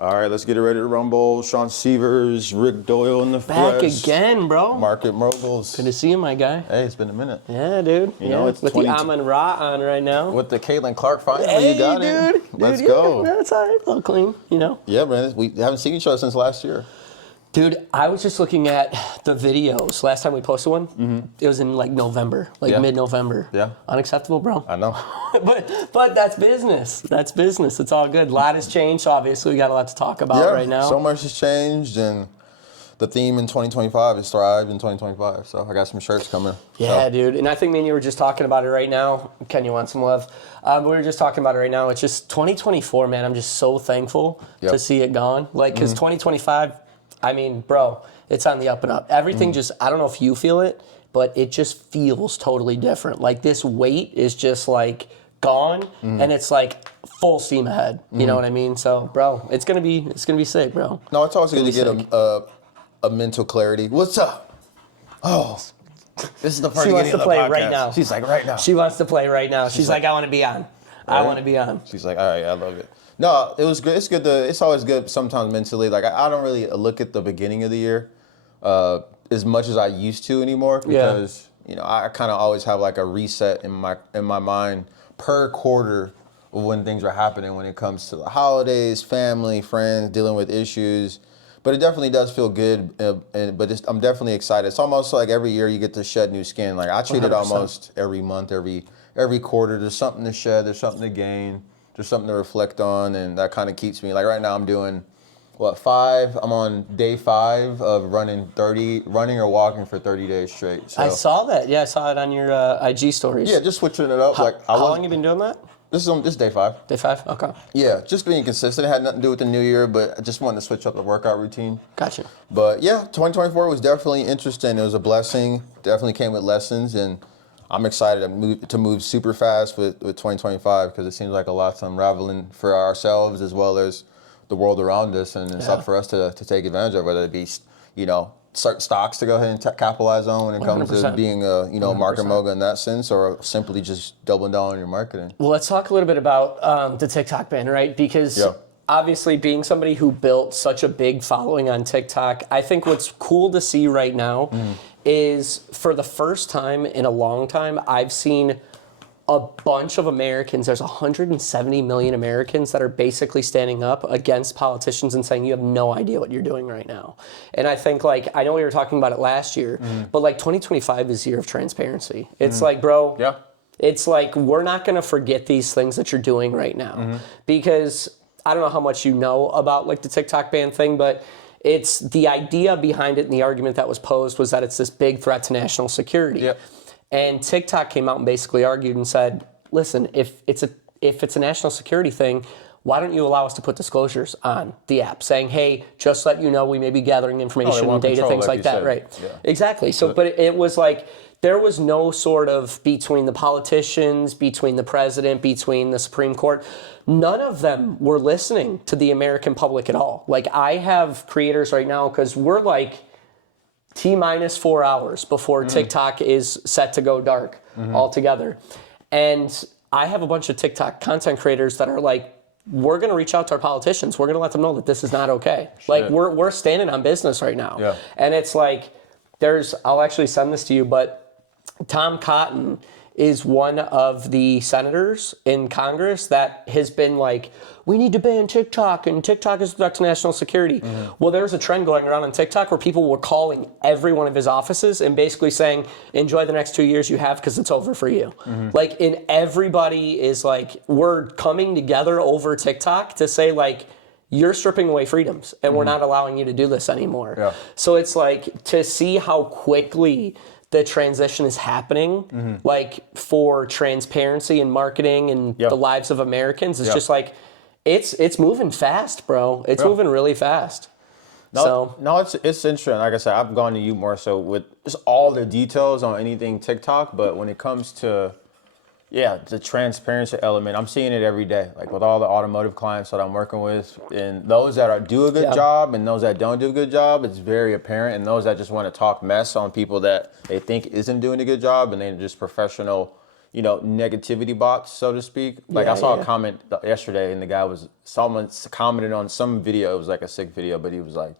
All right, let's get it ready to rumble. Sean Severs, Rick Doyle in the Back flesh. again, bro. MarketMoguls. Good to see you, my guy. Hey, it's been a minute. Yeah, dude. You know, it's with the Amon Ra on right now. With the Caitlin Clark finally, hey, you got dude. it. Let's go. Yeah, that's all right. All clean, you know. Yeah, man. We haven't seen each other since last year. Dude, I was just looking at the videos. Last time we posted one, it was in like November, mid-November. Yeah. Unacceptable, bro. I know. but that's business. That's business. It's all good. A lot has changed, so obviously we got a lot to talk about right now. So much has changed, and the theme in 2025 is Thrive in 2025. So I got some shirts coming. Yeah, dude. And I think me and you were just talking about it right now. Ken, you want some love? We were just talking about it right now. It's just 2024, man. I'm just so thankful to see it gone. Like, because 2025, I mean, bro, it's on the up and up. Everything just, I don't know if you feel it, but it just feels totally different. Like, this weight is just, like, gone, and it's, like, full steam ahead. You know what I mean? So, bro, it's gonna be sick, bro. No, it's always good to get a mental clarity. What's up? Oh, this is the part She wants to play podcast. right now. She's like, right now. She wants to play right now. She's like, I want to be on. I want to be on. She's like, all right, I love it. No, it was good. It's good. It's always good sometimes mentally. Like, I don't really look at the beginning of the year as much as I used to anymore because, you know, I kind of always have like a reset in my mind per quarter of when things are happening when it comes to the holidays, family, friends, dealing with issues. But it definitely does feel good, but I'm definitely excited. It's almost like every year you get to shed new skin. Like, I treat it 100%. almost every month, every quarter. There's something to shed. There's something to gain. There's something to reflect on, and that kind of keeps me. Like, right now I'm doing, I'm on day 5 of running or walking for 30 days straight. So. I saw that. Yeah, I saw it on your IG stories. Yeah, just switching it up. How long you been doing that? This is day 5. Day 5? Okay. Yeah, just being consistent. It had nothing to do with the new year, but I just wanted to switch up the workout routine. Gotcha. But yeah, 2024 was definitely interesting. It was a blessing. Definitely came with lessons, and I'm excited to move super fast with 2025 because it seems like a lot's unraveling for ourselves as well as the world around us, and it's up for us to take advantage of, whether it be, you know, certain stocks to go ahead and capitalize on when it comes 100%. To being a, you know, market mogul in that sense, or simply just doubling down on your marketing. Well, let's talk a little bit about the TikTok ban, right? Because obviously being somebody who built such a big following on TikTok, I think what's cool to see right now is for the first time in a long time, I've seen a bunch of Americans. There's 170 million Americans that are basically standing up against politicians and saying, you have no idea what you're doing right now. And I think, like, I know we were talking about it last year, but like 2025 is the year of transparency. It's like, bro, it's like, we're not going to forget these things that you're doing right now. Because I don't know how much you know about like the TikTok ban thing, but it's the idea behind it, and the argument that was posed was that it's this big threat to national security. And TikTok came out and basically argued and said, listen, if it's a national security thing, why don't you allow us to put disclosures on the app saying, hey, just let you know we may be gathering information, data, control, things like that, said. Right? Yeah. Exactly. So, but it was like, there was no sort of between the politicians, between the president, between the Supreme Court, none of them were listening to the American public at all. Like, I have creators right now, because we're like T-minus 4 hours before TikTok is set to go dark altogether. And I have a bunch of TikTok content creators that are like, we're going to reach out to our politicians. We're going to let them know that this is not okay. Shit. Like, we're standing on business right now. Yeah. And it's like, I'll actually send this to you, but Tom Cotton is one of the senators in Congress that has been like, we need to ban TikTok, and TikTok is a threat to national security. Well, there's a trend going around on TikTok where people were calling every one of his offices and basically saying, enjoy the next 2 years you have because it's over for you. Like, and everybody is like, we're coming together over TikTok to say, like, you're stripping away freedoms and we're not allowing you to do this anymore. So it's like, to see how quickly the transition is happening, like, for transparency and marketing and the lives of Americans, is just like, it's moving fast, bro. It's moving really fast. No, it's interesting. Like I said, I've gone to you more so with just all the details on anything TikTok, but when it comes to the transparency element, I'm seeing it every day. Like, with all the automotive clients that I'm working with, and those that do a good job and those that don't do a good job, it's very apparent. And those that just want to talk mess on people that they think isn't doing a good job, and they're just professional, negativity bots, so to speak. Like I saw a comment yesterday, and the guy someone commented on some video. It was like a sick video, but he was like,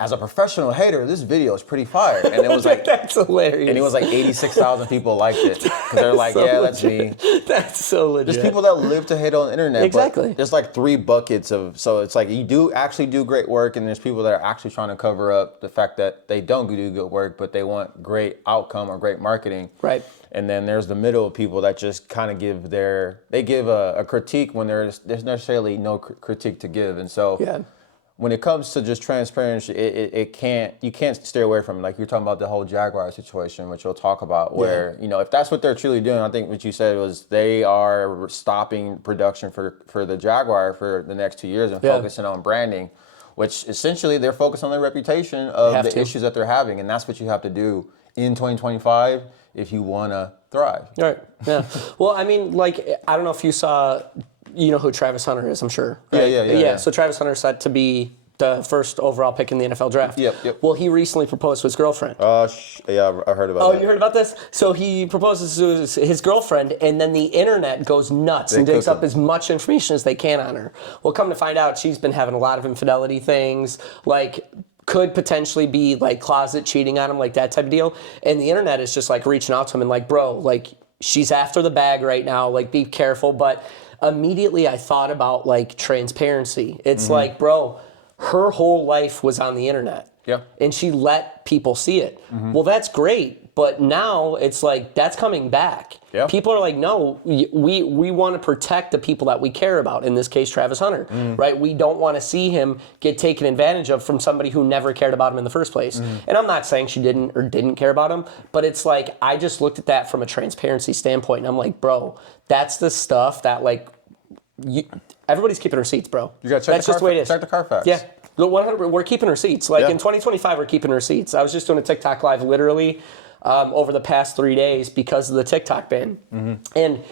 as a professional hater, this video is pretty fire. And it was like, that's hilarious. And it was like 86,000 people liked it. Because they're like, so yeah, legit. That's me. That's so legit. There's people that live to hate on the internet. Exactly. But there's like 3 buckets so it's like you do actually do great work, and there's people that are actually trying to cover up the fact that they don't do good work, but they want great outcome or great marketing. Right. And then there's the middle of people that just kind of give a critique when there's necessarily no critique to give. And so when it comes to just transparency, you can't stay away from it. Like you're talking about the whole Jaguar situation, which we'll talk about, where, if that's what they're truly doing, I think what you said was they are stopping production for the Jaguar for the next 2 years and focusing on branding, which essentially they're focused on their reputation of the issues that they're having. And that's what you have to do in 2025 if you want to thrive. Right, yeah. Well, I mean, like, I don't know if you saw... You know who Travis Hunter is, I'm sure. Right? Yeah. So Travis Hunter is set to be the first overall pick in the NFL draft. Yep. Well, he recently proposed to his girlfriend. Yeah, I heard about that. Oh, you heard about this? So he proposes to his girlfriend, and then the internet goes nuts and digs up as much information as they can on her. Well, come to find out, she's been having a lot of infidelity things, like could potentially be like closet cheating on him, like that type of deal. And the internet is just like reaching out to him and like, bro, like she's after the bag right now, like be careful. But immediately I thought about like transparency. It's like, bro, her whole life was on the internet. Yeah. And she let people see it. Well, that's great. But now it's like, that's coming back. Yeah. People are like, no, we want to protect the people that we care about. In this case, Travis Hunter, right? We don't want to see him get taken advantage of from somebody who never cared about him in the first place. And I'm not saying she didn't care about him, but it's like, I just looked at that from a transparency standpoint, and I'm like, bro, that's the stuff that like, everybody's keeping receipts, bro. You gotta check that's just the way it is. Check the Carfax. Yeah. 100, we're keeping receipts. Like in 2025, we're keeping receipts. I was just doing a TikTok live literally over the past 3 days because of the TikTok ban. And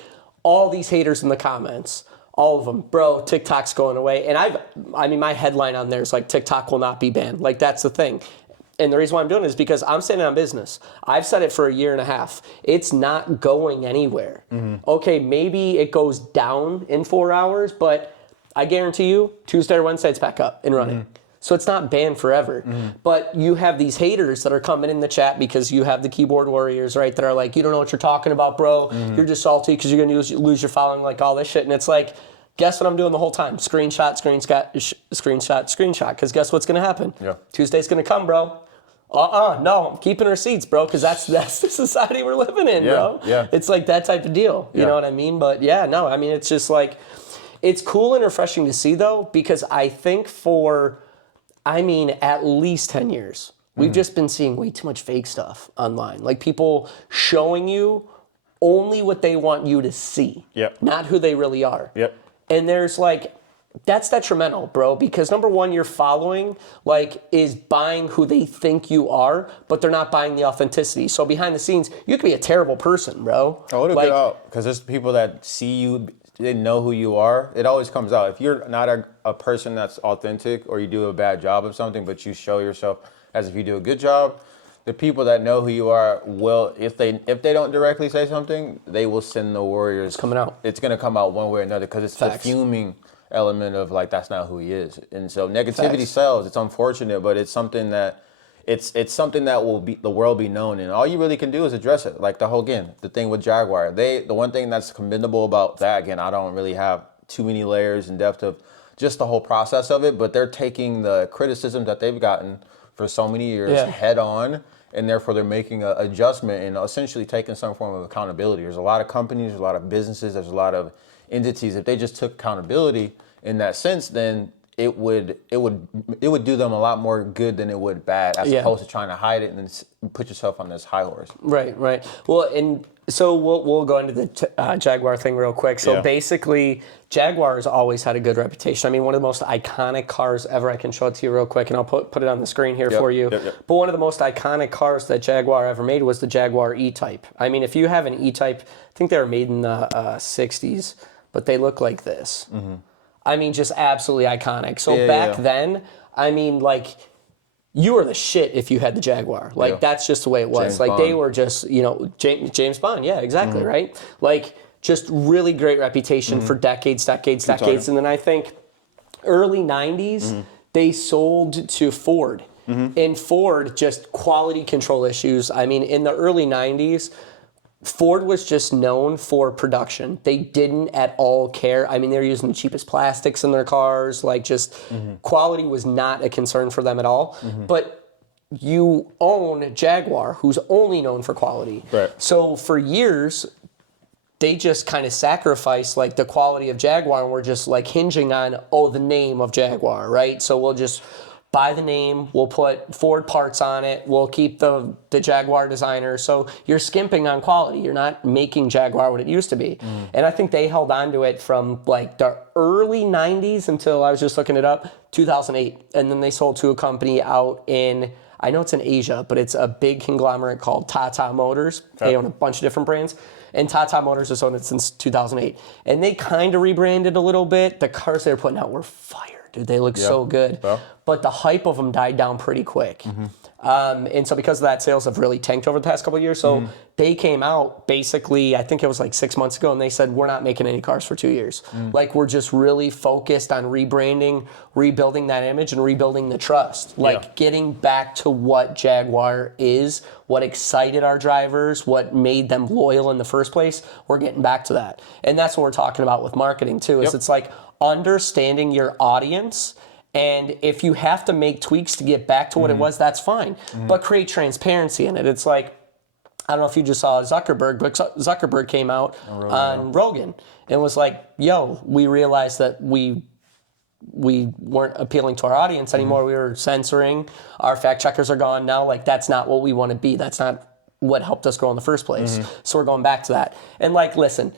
all these haters in the comments, all of them, bro, TikTok's going away. And I mean, my headline on there is like, TikTok will not be banned. Like, that's the thing. And the reason why I'm doing it is because I'm standing on business. I've said it for 1.5 years. It's not going anywhere. Okay, maybe it goes down in 4 hours, but I guarantee you, Tuesday or Wednesday, it's back up and running. So it's not banned forever. But you have these haters that are coming in the chat because you have the keyboard warriors, right, that are like, you don't know what you're talking about, bro. You're just salty because you're going to lose your following, like all this shit. And it's like, guess what I'm doing the whole time? Screenshot. Because guess what's going to happen? Tuesday's going to come, bro. No, I'm keeping receipts, bro, because that's the society we're living in, bro. It's like that type of deal. You know what I mean? But I mean, it's just like, it's cool and refreshing to see, though, because I think at least 10 years, we've just been seeing way too much fake stuff online. Like people showing you only what they want you to see, not who they really are. And there's like, that's detrimental, bro, because number one, your following is buying who they think you are, but they're not buying the authenticity. So behind the scenes, you could be a terrible person, bro. Oh, it'll get out, because there's people that see you, they know who you are. It always comes out. If you're not a person that's authentic, or you do a bad job of something, but you show yourself as if you do a good job, the people that know who you are will, if they don't directly say something, they will send the warriors. It's coming out. It's going to come out one way or another, because it's the fuming element of like, that's not who he is. And so negativity sells. It's unfortunate, but it's something that it's something that will be the world be known, and all you really can do is address it. Like the thing with Jaguar, the one thing that's commendable about that, again, I don't really have too many layers and depth of just the whole process of it, but they're taking the criticism that they've gotten for so many years head on, and therefore they're making an adjustment and essentially taking some form of accountability. There's a lot of companies, there's a lot of businesses, there's a lot of entities. If they just took accountability in that sense, then it would do them a lot more good than it would bad, as opposed to trying to hide it and then put yourself on this high horse. Right. Well, and so we'll go into the Jaguar thing real quick. So basically, Jaguar has always had a good reputation. I mean, one of the most iconic cars ever. I can show it to you real quick, and I'll put it on the screen here for you. But one of the most iconic cars that Jaguar ever made was the Jaguar E-Type. I mean, if you have an E-Type, I think they were made in the 60s, but they look like this. I mean, just absolutely iconic. So back then, I mean, like, you were the shit if you had the Jaguar. Like, that's just the way it was. James like, Bond. They were just, James Bond. Yeah, exactly, right? Like, just really great reputation for decades. And then I think early 90s, they sold to Ford. And Ford, just quality control issues. I mean, in the early 90s, Ford was just known for production. They didn't at all care. I mean, they were using the cheapest plastics in their cars. Like, just quality was not a concern for them at all. But you own Jaguar, who's only known for quality. Right. So for years, they just kind of sacrificed like the quality of Jaguar, and we're just like hinging on, the name of Jaguar, right? So we'll just buy the name, we'll put Ford parts on it, we'll keep the Jaguar designer. So you're skimping on quality. You're not making Jaguar what it used to be. And I think they held on to it from like the early 90s until, I was just looking it up, 2008. And then they sold to a company out in, I know it's in Asia, but it's a big conglomerate called Tata Motors. Okay. They own a bunch of different brands. And Tata Motors has owned it since 2008. And they kind of rebranded a little bit. The cars they were putting out were fire. Dude, they look so good. Well. But the hype of them died down pretty quick. And so because of that, sales have really tanked over the past couple of years. So they came out basically, I think it was like 6 months ago, and they said, we're not making any cars for 2 years. Like, we're just really focused on rebranding, rebuilding that image, and rebuilding the trust. Like, getting back to what Jaguar is, what excited our drivers, what made them loyal in the first place. We're getting back to that. And that's what we're talking about with marketing too, is it's like understanding your audience. And if you have to make tweaks to get back to what it was, that's fine. But create transparency in it. It's like, I don't know if you just saw Zuckerberg, but Zuckerberg came out on Rogan and was like, yo, we realized that we weren't appealing to our audience anymore. We were censoring. Our fact checkers are gone now. Like, that's not what we want to be. That's not what helped us grow in the first place. So we're going back to that. And like, listen,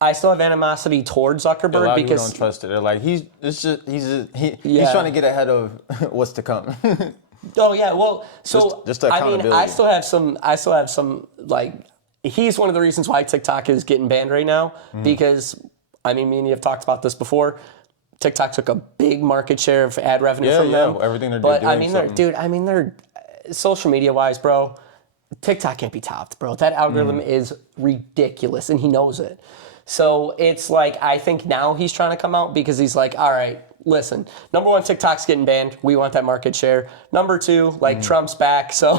I still have animosity towards Zuckerberg, a lot of because people don't trust it. They're like, he's trying to get ahead of what's to come. Oh yeah, well, so just the I mean, accountability. I still have some like, he's one of the reasons why TikTok is getting banned right now, because I mean, me and you have talked about this before. TikTok took a big market share of ad revenue from them. Everything they're doing. But I mean, they're social media wise, bro. TikTok can't be topped, bro. That algorithm is ridiculous, and he knows it. So it's like, I think now he's trying to come out because he's like, all right, listen, number one, TikTok's getting banned. We want that market share. Number two, like, Trump's back. So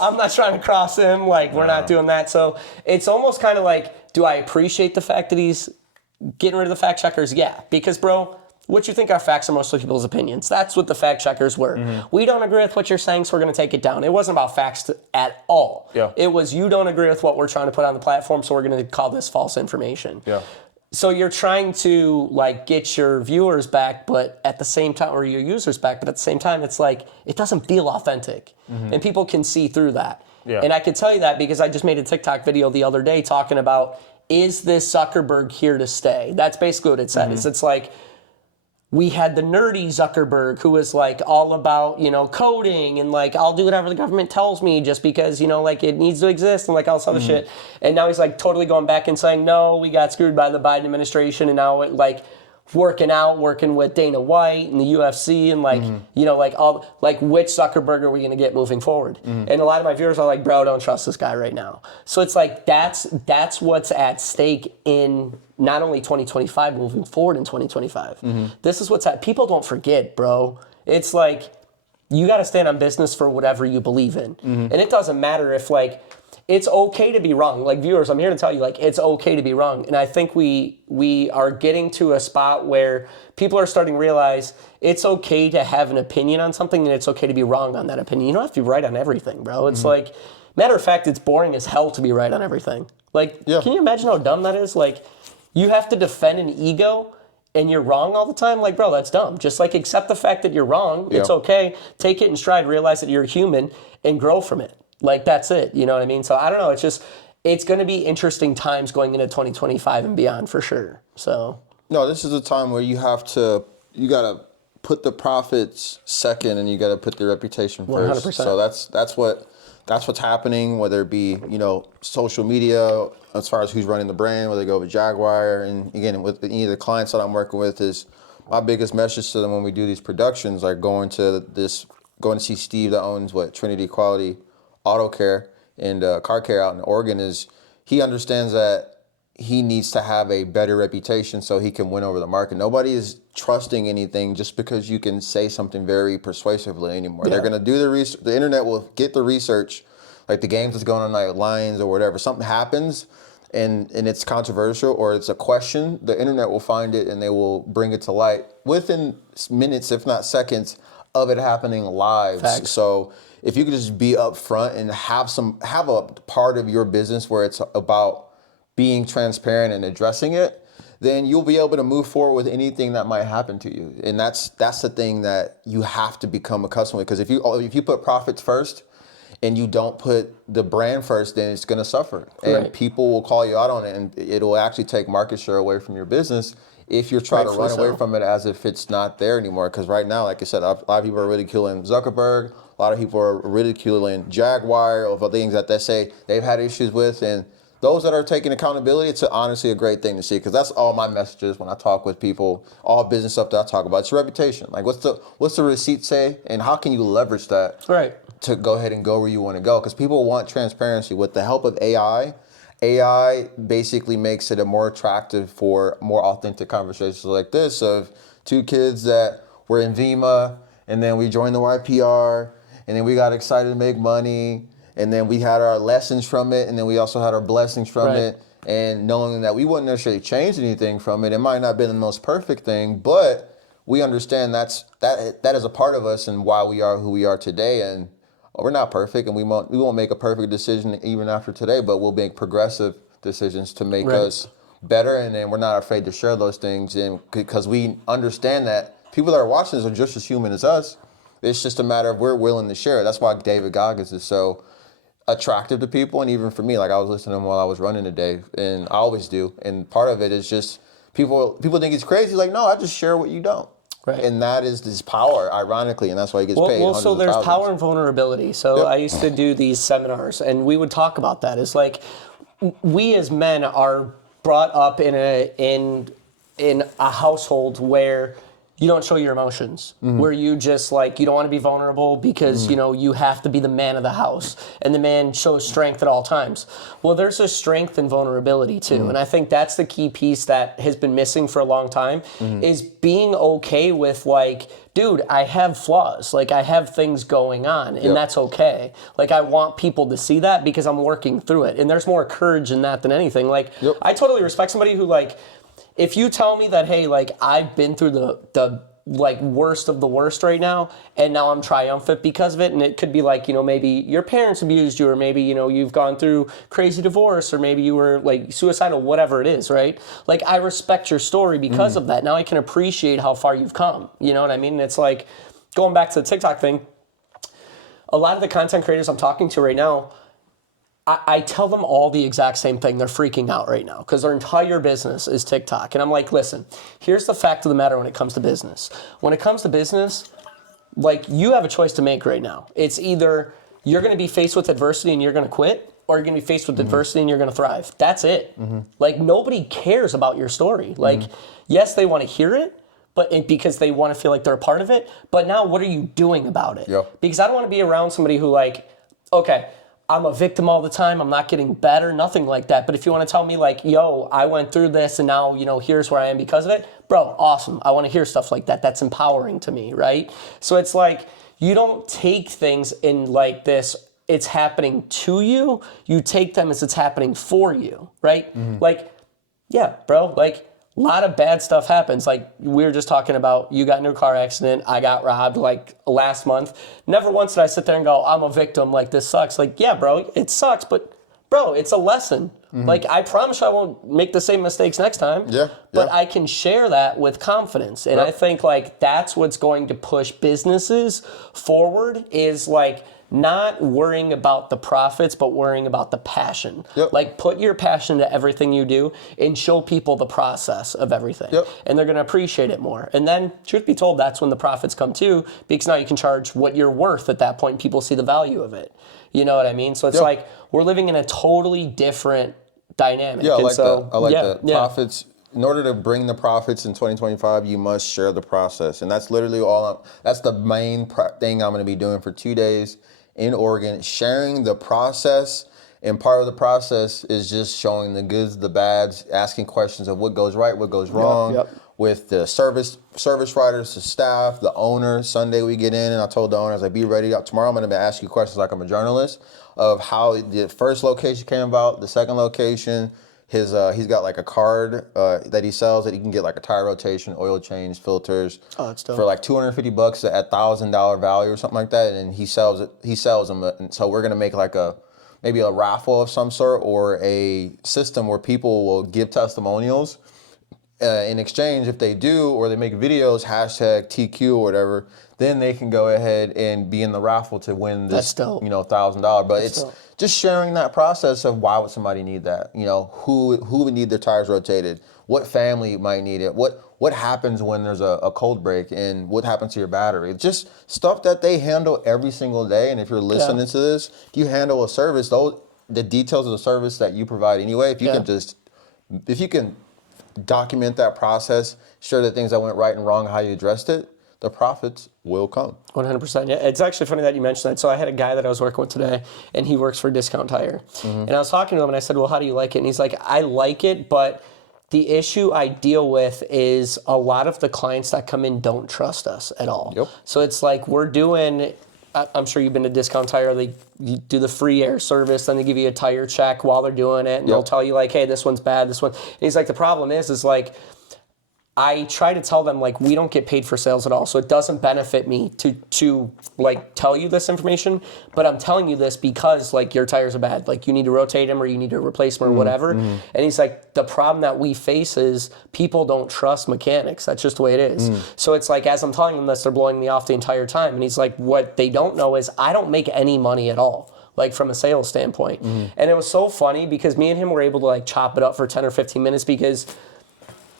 I'm not trying to cross him. Like, we're not doing that. So it's almost kind of like, do I appreciate the fact that he's getting rid of the fact checkers? Yeah. Because, bro, what you think are facts are mostly people's opinions. That's what the fact checkers were. We don't agree with what you're saying, so we're going to take it down. It wasn't about facts at all. Yeah. It was, you don't agree with what we're trying to put on the platform, so we're going to call this false information. Yeah. So you're trying to like get your viewers back, but at the same time, or your users back, but at the same time, it's like, it doesn't feel authentic. And people can see through that. Yeah. And I can tell you that because I just made a TikTok video the other day talking about, is this Zuckerberg here to stay? That's basically what it said. It's like, we had the nerdy Zuckerberg who was like all about, coding and like, I'll do whatever the government tells me just because, like it needs to exist and like all this other shit. And now he's like totally going back and saying, no, we got screwed by the Biden administration, and now it like working with Dana White and the UFC and like, like all, like which Zuckerberg are we going to get moving forward? And a lot of my viewers are like, bro, don't trust this guy right now. So it's like, that's what's at stake in not only 2025, moving forward in 2025. This is what's at, people don't forget, bro. It's like, you got to stand on business for whatever you believe in. And it doesn't matter if like, it's okay to be wrong. Like, viewers, I'm here to tell you, like, it's okay to be wrong. And I think we are getting to a spot where people are starting to realize it's okay to have an opinion on something, and it's okay to be wrong on that opinion. You don't have to be right on everything, bro. It's like, matter of fact, it's boring as hell to be right on everything. Like, can you imagine how dumb that is? Like, you have to defend an ego and you're wrong all the time. Like, bro, that's dumb. Just like, accept the fact that you're wrong. It's okay. Take it in stride, realize that you're a human, and grow from it. Like, that's it. You know what I mean? So I don't know. It's just, it's going to be interesting times going into 2025 and beyond for sure. So. No, this is a time where you got to put the profits second, and you got to put the reputation first. 100%. So that's what's happening, whether it be, social media, as far as who's running the brand, whether they go with Jaguar. And again, with any of the clients that I'm working with, is my biggest message to them when we do these productions, like going to this going to see Steve that owns Trinity Quality Auto Care and Car Care out in Oregon is he understands that he needs to have a better reputation so he can win over the market. Nobody is trusting anything just because you can say something very persuasively anymore. Yeah. They're going to do the research. The internet will get the research, like the games that's going on like Lions or whatever. Something happens and it's controversial or it's a question, the internet will find it and they will bring it to light within minutes, if not seconds, of it happening live. Facts. So if you could just be upfront and have a part of your business where it's about being transparent and addressing it, then you'll be able to move forward with anything that might happen to you. And that's the thing that you have to become accustomed with. Because if you put profits first and you don't put the brand first, then it's going to suffer. And people will call you out on it, and it'll actually take market share away from your business if you're trying to run away from it as if it's not there anymore. Because right now, like I said, a lot of people are ridiculing Zuckerberg. A lot of people are ridiculing Jaguar of things that they say they've had issues with. And those that are taking accountability, it's honestly a great thing to see, because that's all my messages when I talk with people, all business stuff that I talk about. It's reputation. Like, what's the receipt say, and how can you leverage that to go ahead and go where you want to go? Because people want transparency. With the help of AI basically makes it a more attractive for more authentic conversations like this of two kids that were in VEMA, and then we joined the YPR, and then we got excited to make money. And then we had our lessons from it, and then we also had our blessings from it. And knowing that we wouldn't necessarily change anything from it, it might not have been the most perfect thing, but we understand that is a part of us and why we are who we are today. And we're not perfect, and we won't make a perfect decision even after today, but we'll make progressive decisions to make us better. And then we're not afraid to share those things, and because we understand that people that are watching this are just as human as us. It's just a matter of we're willing to share. That's why David Goggins is so attractive to people, and even for me, like I was listening to him while I was running today, and I always do. And part of it is just people think he's crazy. Like, no, I just share what you don't. Right. And that is his power, ironically, and that's why he gets paid. Well, so there's power and vulnerability. So I used to do these seminars, and we would talk about that. It's like we as men are brought up in a household where you don't show your emotions, where you just you don't want to be vulnerable because, you have to be the man of the house, and the man shows strength at all times. Well, there's a strength in vulnerability too. And I think that's the key piece that has been missing for a long time is being okay with dude, I have flaws. I have things going on, and that's okay. I want people to see that because I'm working through it. And there's more courage in that than anything. I totally respect somebody who if you tell me that, hey, I've been through the worst of the worst right now, and now I'm triumphant because of it, and it could be maybe your parents abused you, or maybe, you've gone through crazy divorce, or maybe you were suicidal, whatever it is, right? I respect your story because of that. Now I can appreciate how far you've come. You know what I mean? And it's going back to the TikTok thing, a lot of the content creators I'm talking to right now, I tell them all the exact same thing. They're freaking out right now because their entire business is TikTok. And I'm like, listen, here's the fact of the matter when it comes to business. When it comes to business, you have a choice to make right now. It's either you're going to be faced with adversity and you're going to quit, or you're going to be faced with adversity and you're going to thrive. That's it. Nobody cares about your story. Yes, they want to hear it, because they want to feel like they're a part of it. But now what are you doing about it? Because I don't want to be around somebody who okay, I'm a victim all the time, I'm not getting better, nothing like that. But if you want to tell me yo, I went through this and now, here's where I am because of it, bro, awesome. I want to hear stuff like that. That's empowering to me, right? So it's you don't take things in this, it's happening to you. You take them as it's happening for you, right? Yeah, bro, a lot of bad stuff happens. We were just talking about, you got into a car accident, I got robbed last month. Never once did I sit there and go, I'm a victim, this sucks. Yeah, bro, it sucks, but bro, it's a lesson. I promise you I won't make the same mistakes next time. But I can share that with confidence. And I think that's what's going to push businesses forward is not worrying about the profits, but worrying about the passion. Put your passion into everything you do and show people the process of everything. And they're going to appreciate it more. And then, truth be told, that's when the profits come too, because now you can charge what you're worth at that point, and people see the value of it. You know what I mean? So it's we're living in a totally different dynamic. Yeah, I like that. I like that. in order to bring the profits in 2025, you must share the process. And that's literally that's the main thing I'm going to be doing for 2 days in Oregon, sharing the process. And part of the process is just showing the goods, the bads, asking questions of what goes right, what goes wrong with the service writers, the staff, the owner. Sunday we get in and I told the owner, I was like, be ready. Tomorrow I'm going to ask you questions like I'm a journalist of how the first location came about, the second location. He's got like a card that he sells that he can get like a tire rotation, oil change, filters for like $250 at $1,000 value or something like that. And he sells them. And so we're going to make like maybe a raffle of some sort or a system where people will give testimonials in exchange. If they do, or they make videos, hashtag TQ or whatever, then they can go ahead and be in the raffle to win this, $1,000. But it's just sharing that process of why would somebody need that? Who would need their tires rotated? What family might need it? What happens when there's a cold break, and what happens to your battery? Just stuff that they handle every single day. And if you're listening to this, if you handle a service, the details of the service that you provide anyway, if you can document that process, share the things that went right and wrong, how you addressed it, the profits will come. 100%. Yeah, it's actually funny that you mentioned that. So I had a guy that I was working with today, and he works for Discount Tire. And I was talking to him, and I said, well, how do you like it? And he's like, I like it, but the issue I deal with is a lot of the clients that come in don't trust us at all. Yep. So it's like we're doing, I'm sure you've been to Discount Tire, you do the free air service, then they give you a tire check while they're doing it, and they'll tell you like, hey, this one's bad, this one. And he's like, the problem is like, I try to tell them like we don't get paid for sales at all, so it doesn't benefit me to like tell you this information. But I'm telling you this because like your tires are bad, like you need to rotate them or you need to replace them or whatever. And he's like, the problem that we face is people don't trust mechanics. That's just the way it is. So it's like as I'm telling them this, they're blowing me off the entire time. And he's like, what they don't know is I don't make any money at all, like from a sales standpoint. And it was so funny because me and him were able to like chop it up for 10 or 15 minutes because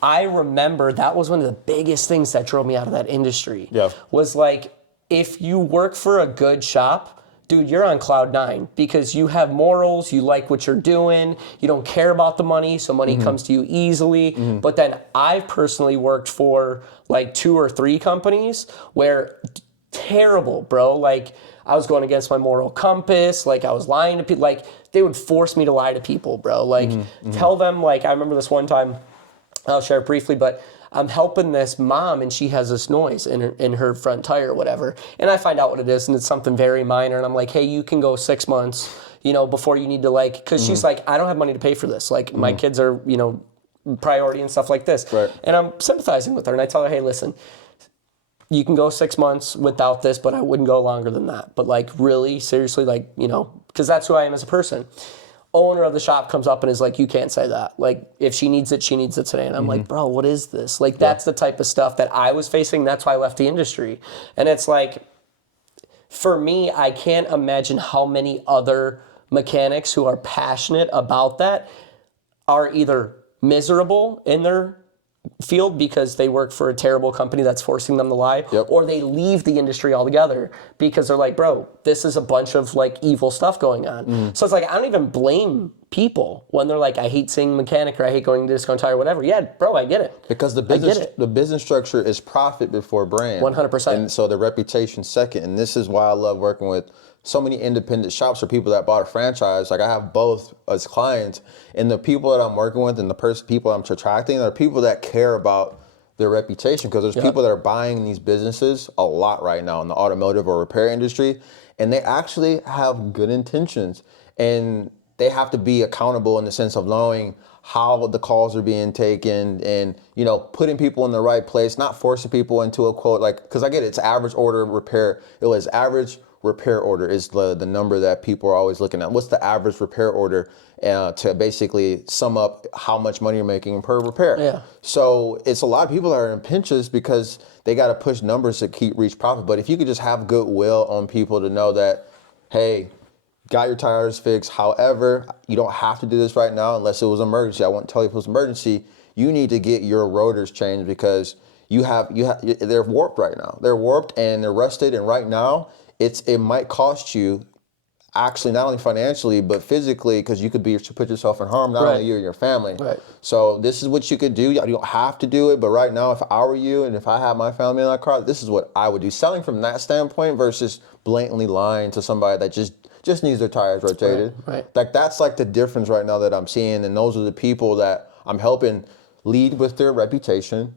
I remember that was one of the biggest things that drove me out of that industry. Was like, if you work for a good shop, dude, you're on cloud 9 because you have morals, you like what you're doing, you don't care about the money, so money comes to you easily. But then I've personally worked for like 2 or 3 companies where terrible, bro. Like I was going against my moral compass, like I was lying to people, like they would force me to lie to people, bro. Like tell them, like I remember this one time, I'll share it briefly, but I'm helping this mom and she has this noise in her front tire or whatever. And I find out what it is and it's something very minor. And I'm like, hey, you can go 6 months, before you need to like, cause she's like, I don't have money to pay for this. Like my kids are, priority and stuff like this. Right. And I'm sympathizing with her and I tell her, hey, listen, you can go 6 months without this, but I wouldn't go longer than that. But like really seriously, like, cause that's who I am as a person. Owner of the shop comes up and is like, you can't say that. Like, if she needs it today. And I'm like, bro, what is this? Like, that's the type of stuff that I was facing. That's why I left the industry. And it's like, for me, I can't imagine how many other mechanics who are passionate about that are either miserable in their field because they work for a terrible company that's forcing them to lie, or they leave the industry altogether because they're like, bro, this is a bunch of like evil stuff going on. So it's like, I don't even blame people when they're like, I hate seeing mechanic or I hate going to Discount Tire or whatever. Yeah, bro, I get it. Because the business structure is profit before brand. 100%. And so the reputation second. And this is why I love working with so many independent shops or people that bought a franchise. Like I have both as clients, and the people that I'm working with and the people I'm attracting are people that care about their reputation, because there's people that are buying these businesses a lot right now in the automotive or repair industry, and they actually have good intentions, and they have to be accountable in the sense of knowing how the calls are being taken and, putting people in the right place, not forcing people into a quote, like, because I get it, it's average order repair. It was average repair order is the number that people are always looking at. What's the average repair order to basically sum up how much money you're making per repair? Yeah. So it's a lot of people that are in pinches because they got to push numbers to reach profit. But if you could just have goodwill on people to know that, hey, got your tires fixed. However, you don't have to do this right now unless it was an emergency. I won't tell you if it was an emergency. You need to get your rotors changed because they're warped right now. They're warped and they're rusted, and right now it might cost you actually not only financially but physically, because you could put yourself in harm, not Right. only you and your family. Right. So this is what you could do. You don't have to do it, but right now, if I were you and if I had my family in that car, this is what I would do. Selling from that standpoint versus blatantly lying to somebody that just needs their tires rotated. Right. Like that's like the difference right now that I'm seeing, and those are the people that I'm helping lead with their reputation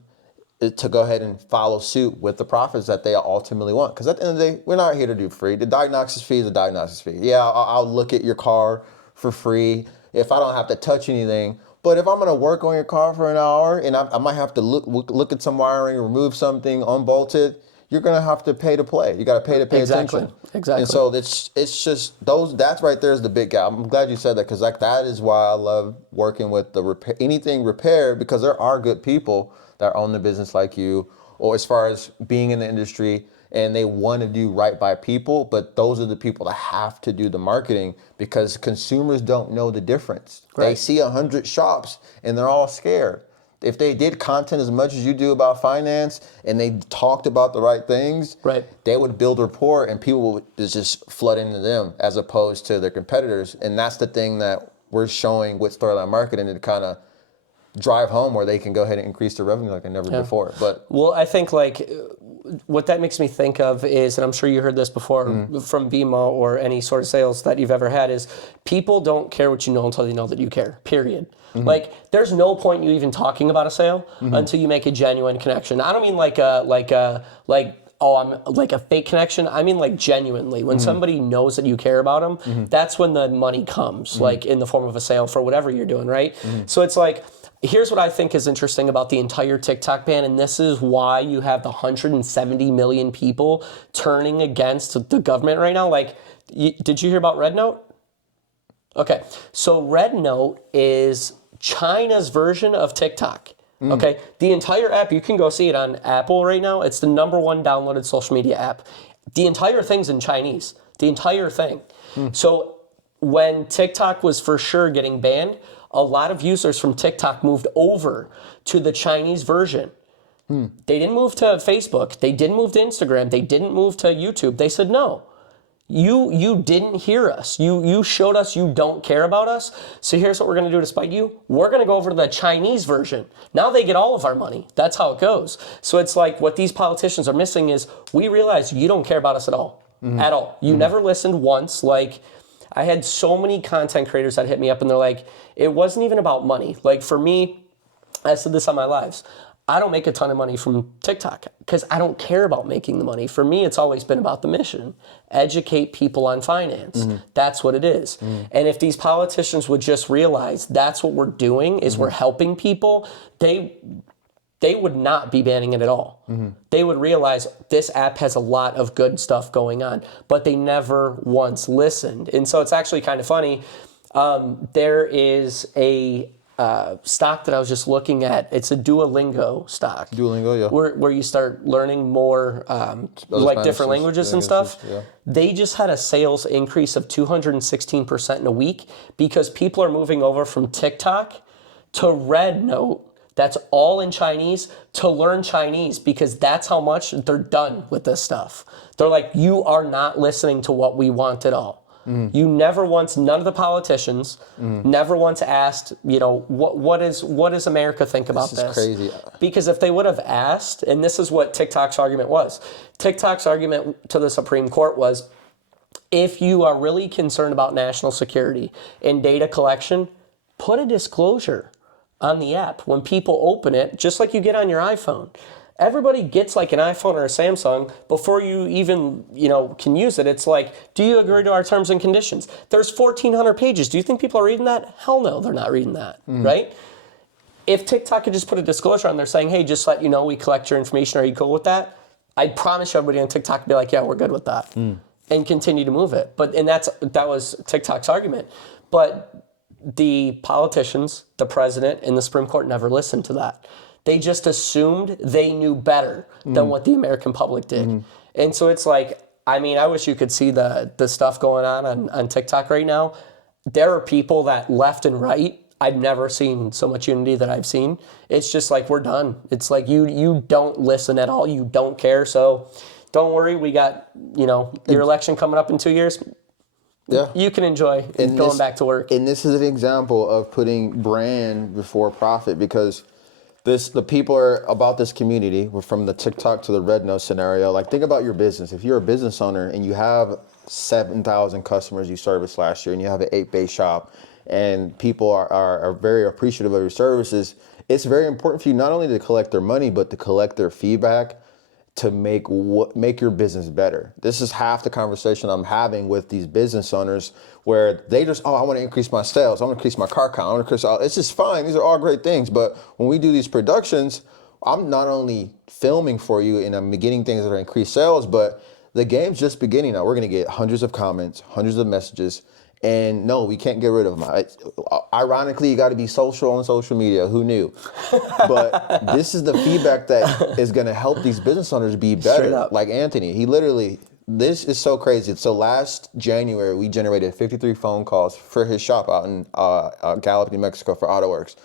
to go ahead and follow suit with the profits that they ultimately want. Because at the end of the day, we're not here to do free. The diagnosis fee is a diagnosis fee. Yeah, I'll look at your car for free if I don't have to touch anything. But if I'm going to work on your car for an hour and I might have to look at some wiring, remove something, unbolt it, you're going to have to pay to play. You got to pay attention. Exactly. And so it's just that right there is the big gap. I'm glad you said that, because like that is why I love working with anything repair, because there are good people that own the business like you, or as far as being in the industry, and they want to do right by people, but those are the people that have to do the marketing, because consumers don't know the difference. Right. They see 100 shops and they're all scared. If they did content as much as you do about finance and they talked about the right things, right, they would build rapport and people would just flood into them as opposed to their competitors. And that's the thing that we're showing with Storyline Marketing to kind of drive home, where they can go ahead and increase their revenue like never before. But well, I think like what that makes me think of is, and I'm sure you heard this before from Bima or any sort of sales that you've ever had, is people don't care what you know until they know that you care, period. Like there's no point in you even talking about a sale until you make a genuine connection. I don't mean like I'm like a fake connection. I mean like genuinely. When somebody knows that you care about them, that's when the money comes, like in the form of a sale for whatever you're doing, right? So it's like, here's what I think is interesting about the entire TikTok ban, and this is why you have the 170 million people turning against the government right now. Like, did you hear about Red Note? Okay, so Red Note is China's version of TikTok. Okay, the entire app, you can go see it on Apple right now. It's the #1 downloaded social media app. The entire thing's in Chinese, the entire thing. So when TikTok was for sure getting banned, a lot of users from TikTok moved over to the Chinese version. They didn't move to Facebook. They didn't move to Instagram. They didn't move to YouTube. They said, no, you didn't hear us. You showed us you don't care about us. So here's what we're going to do to spite you. We're going to go over to the Chinese version. Now they get all of our money. That's how it goes. So it's like what these politicians are missing is we realize you don't care about us at all. At all. You never listened once. Like, I had so many content creators that hit me up and they're like, it wasn't even about money. Like for me, I said this on my lives, I don't make a ton of money from TikTok because I don't care about making the money. For me, it's always been about the mission. Educate people on finance. That's what it is. And if these politicians would just realize that's what we're doing, is we're helping people, they would not be banning it at all. They would realize this app has a lot of good stuff going on, but they never once listened. And so it's actually kind of funny. There is a stock that I was just looking at. It's a Duolingo stock. Duolingo, yeah. Where you start learning more like different languages and stuff. Yeah. They just had a sales increase of 216% in a week because people are moving over from TikTok to Red Note. That's all in Chinese, to learn Chinese, because that's how much they're done with this stuff. They're like, you are not listening to what we want at all. You never once, none of the politicians, never once asked, you know, what does America think about this? This is crazy. Because if they would have asked, and this is what TikTok's argument was. TikTok's argument to the Supreme Court was, if you are really concerned about national security and data collection, put a disclosure on the app when people open it, just like you get on your iPhone. Everybody gets like an iPhone or a Samsung before you even, can use it. It's like, do you agree to our terms and conditions? There's 1,400 pages. Do you think people are reading that? Hell no, they're not reading that, right? If TikTok could just put a disclosure on there saying, hey, just let you know we collect your information, are you cool with that? I promise you everybody on TikTok would be like, yeah, we're good with that, and continue to move it. That was TikTok's argument. But the politicians, the president, and the Supreme Court never listened to that. They just assumed they knew better than what the American public did. And so it's like, I mean, I wish you could see the stuff going on TikTok right now. There are people that left and right, I've never seen so much unity that I've seen. It's just like, we're done. It's like, you don't listen at all. You don't care. So don't worry. We got, your election coming up in 2 years. you can enjoy going back to work. And this is an example of putting brand before profit, because the people are about this community. We're from the TikTok to the Red Nose scenario. Like, think about your business. If you're a business owner and you have 7,000 customers you serviced last year and you have an 8-bay shop and people are very appreciative of your services, it's very important for you not only to collect their money, but to collect their feedback to make your business better. This is half the conversation I'm having with these business owners, where they just, I want to increase my sales, I want to increase my car count, I want to increase, it's just fine, these are all great things, but when we do these productions, I'm not only filming for you and I'm getting things that are increased sales, but the game's just beginning now. We're going to get hundreds of comments, hundreds of messages, and no, we can't get rid of them. Ironically, you got to be social on social media. Who knew? But this is the feedback that is going to help these business owners be better. Like Anthony, this is so crazy. So last January, we generated 53 phone calls for his shop out in Gallup, New Mexico for AutoWorks.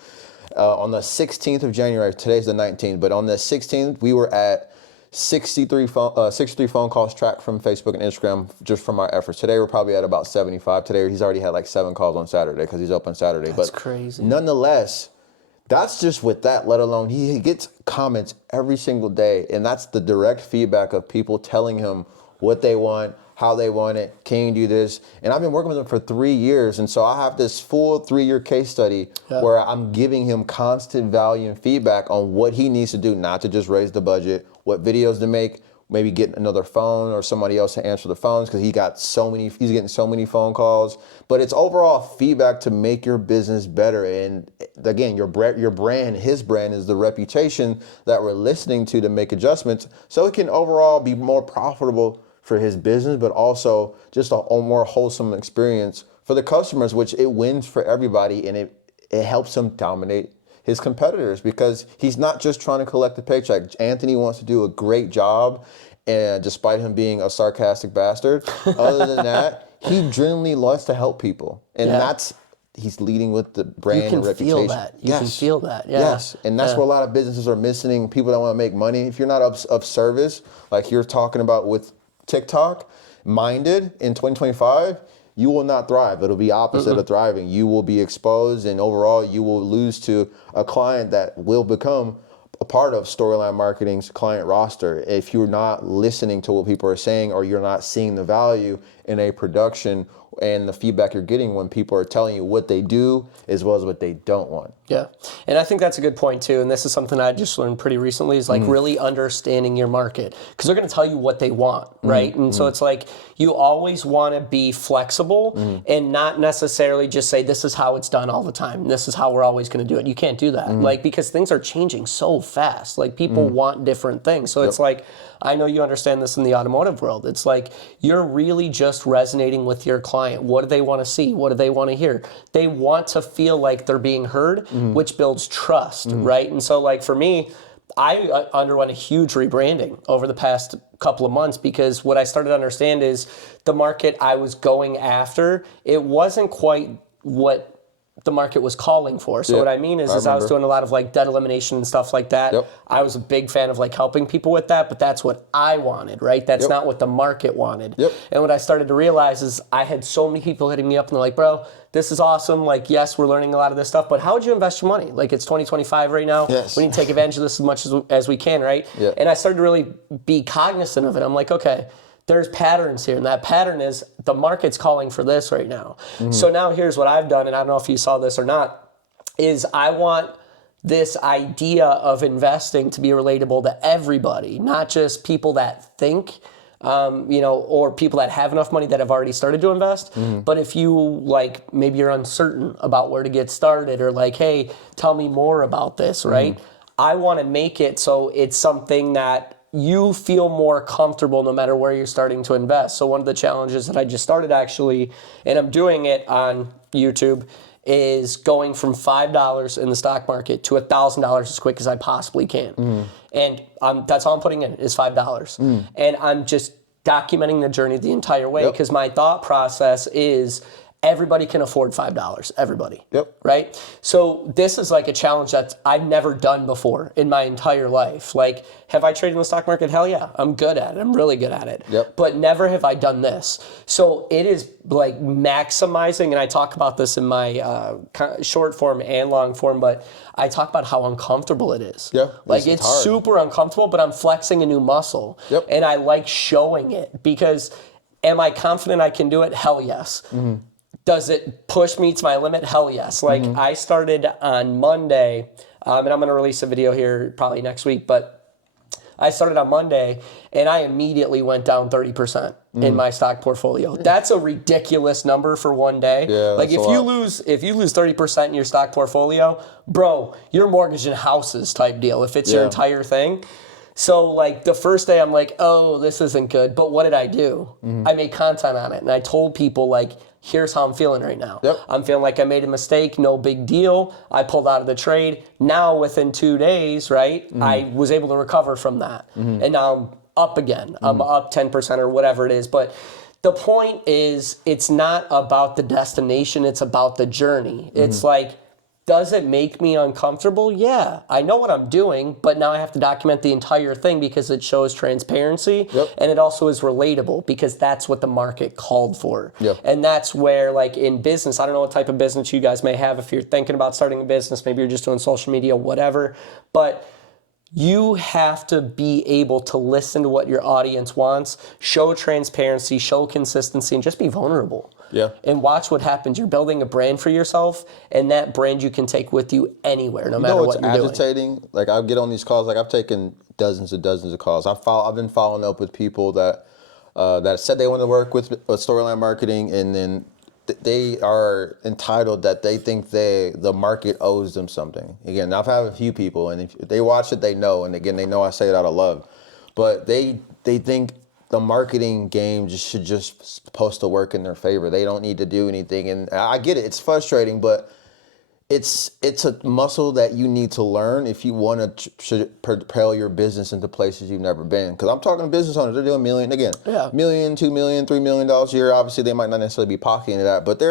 On the 16th of January, today's the 19th, but on the 16th, we were at 63 phone calls tracked from Facebook and Instagram just from our efforts. Today we're probably at about 75. Today he's already had like 7 calls on Saturday because he's open Saturday. That's crazy. Nonetheless, that's just with that, let alone he gets comments every single day, and that's the direct feedback of people telling him what they want, how they want it, can you do this? And I've been working with him for 3 years, and so I have this full 3-year case study where I'm giving him constant value and feedback on what he needs to do, not to just raise the budget, what videos to make, maybe get another phone or somebody else to answer the phones, because he's getting so many phone calls. But it's overall feedback to make your business better. And again, your brand, his brand is the reputation that we're listening to make adjustments so it can overall be more profitable for his business, but also just a more wholesome experience for the customers, which it wins for everybody, and it helps him dominate his competitors, because he's not just trying to collect a paycheck. Anthony wants to do a great job, and despite him being a sarcastic bastard, other than that, he genuinely wants to help people, and he's leading with the brand and reputation. You can feel that. You can feel that. Yeah. Yes, and that's where a lot of businesses are missing. People that want to make money. If you're not of service, like you're talking about with TikTok minded in 2025, you will not thrive. It'll be opposite of thriving. You will be exposed, and overall you will lose to a client that will become a part of Storyline Marketing's client roster if you're not listening to what people are saying, or you're not seeing the value in a production and the feedback you're getting when people are telling you what they do as well as what they don't want. Yeah. And I think that's a good point too. And this is something I just learned pretty recently, is like really understanding your market, because they're going to tell you what they want, right? And so it's like you always want to be flexible and not necessarily just say this is how it's done all the time. This is how we're always going to do it. You can't do that. Like, because things are changing so fast. Like, people want different things. So it's like, I know you understand this in the automotive world. It's like you're really just resonating with your client. What do they want to see? What do they want to hear? They want to feel like they're being heard, which builds trust, right? And so, like, for me, I underwent a huge rebranding over the past couple of months, because what I started to understand is the market I was going after, it wasn't quite what the market was calling for. So what I mean is I was doing a lot of like debt elimination and stuff like that. I was a big fan of like helping people with that, but that's what I wanted, right? That's not what the market wanted. And what I started to realize is I had so many people hitting me up and they're like, bro, this is awesome. Like, yes, we're learning a lot of this stuff, but how would you invest your money? Like, it's 2025 right now. We need to take advantage of this as much as we can, right? And I started to really be cognizant of it. I'm like, okay, there's patterns here, and that pattern is the market's calling for this right now. So now here's what I've done, and I don't know if you saw this or not, is I want this idea of investing to be relatable to everybody, not just people that think, or people that have enough money that have already started to invest. But if you, like, maybe you're uncertain about where to get started, or like, hey, tell me more about this, right? I want to make it so it's something that you feel more comfortable no matter where you're starting to invest. So one of the challenges that I just started, actually, and I'm doing it on YouTube, is going from $5 in the stock market to $1,000 as quick as I possibly can. And that's all I'm putting in is $5. And I'm just documenting the journey the entire way, because my thought process is, everybody can afford $5. Everybody. Yep. Right? So this is like a challenge that I've never done before in my entire life. Like, have I traded in the stock market? Hell yeah. I'm good at it. I'm really good at it. Yep. But never have I done this. So it is like maximizing, and I talk about this in my short form and long form, but I talk about how uncomfortable it is. Yeah. Like it's super uncomfortable, but I'm flexing a new muscle. Yep. And I like showing it because am I confident I can do it? Hell yes. Mm-hmm. Does it push me to my limit? Hell yes. Like I started on Monday, and I'm going to release a video here probably next week, but I started on Monday and I immediately went down 30% in my stock portfolio. That's a ridiculous number for one day. Yeah, like if you lose 30% in your stock portfolio, bro, you're mortgaging houses type deal if it's your entire thing. So like the first day I'm like, oh, this isn't good. But what did I do? I made content on it and I told people like, here's how I'm feeling right now. Yep. I'm feeling like I made a mistake, no big deal. I pulled out of the trade. Now within 2 days, right, I was able to recover from that. And now I'm up again. I'm up 10% or whatever it is. But the point is, it's not about the destination, it's about the journey. It's like, does it make me uncomfortable? Yeah, I know what I'm doing, but now I have to document the entire thing because it shows transparency and it also is relatable because that's what the market called for. And that's where, like in business, I don't know what type of business you guys may have if you're thinking about starting a business, maybe you're just doing social media, whatever, but you have to be able to listen to what your audience wants, show transparency, show consistency, and just be vulnerable. Yeah. And watch what happens. You're building a brand for yourself, and that brand you can take with you anywhere, no matter what you're doing. It's agitating. Like I get on these calls. Like I've taken dozens of calls. I've been following up with people that said they want to work with storyline marketing, and then they are entitled that they think the market owes them something. Again, I've had a few people, and if they watch it, they know. And again, they know I say it out of love, but they think the marketing game should just supposed to work in their favor. They don't need to do anything. And I get it. It's frustrating, but it's a muscle that you need to learn if you want to propel your business into places you've never been. Because I'm talking to business owners, they're doing $1 million, $1 million, $2 million, $3 million a year. Obviously, they might not necessarily be pocketing that, but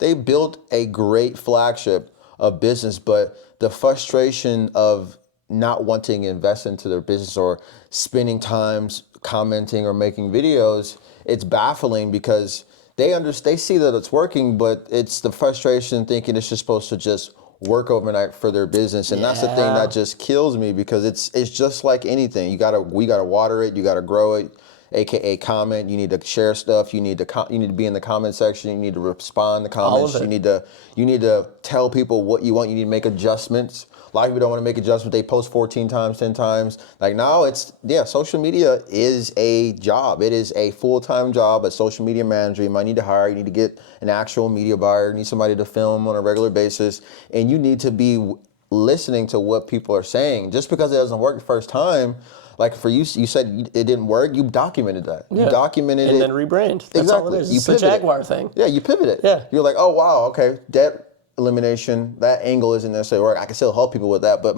they built a great flagship of business. But the frustration of not wanting to invest into their business or spending times commenting or making videos, it's baffling because they see that it's working, but it's the frustration thinking it's just supposed to just work overnight for their business. And that's the thing that just kills me because it's just like anything. We gotta water it, you gotta grow it, aka comment. You need to share stuff, you need to be in the comment section, you need to respond to comments, you need to tell people what you want, you need to make adjustments. A lot of people don't want to make adjustments. They post 14 times, 10 times. Like now social media is a job. It is a full-time job, a social media manager. You might need to hire, you need to get an actual media buyer, you need somebody to film on a regular basis. And you need to be listening to what people are saying. Just because it doesn't work the first time, like for you said it didn't work, you documented that. Yeah. You documented it. And then rebrand. That's all it is. It's a Jaguar thing. Yeah, you pivoted. Yeah. You're like, oh wow, okay, debt elimination, that angle isn't necessarily work. I can still help people with that, but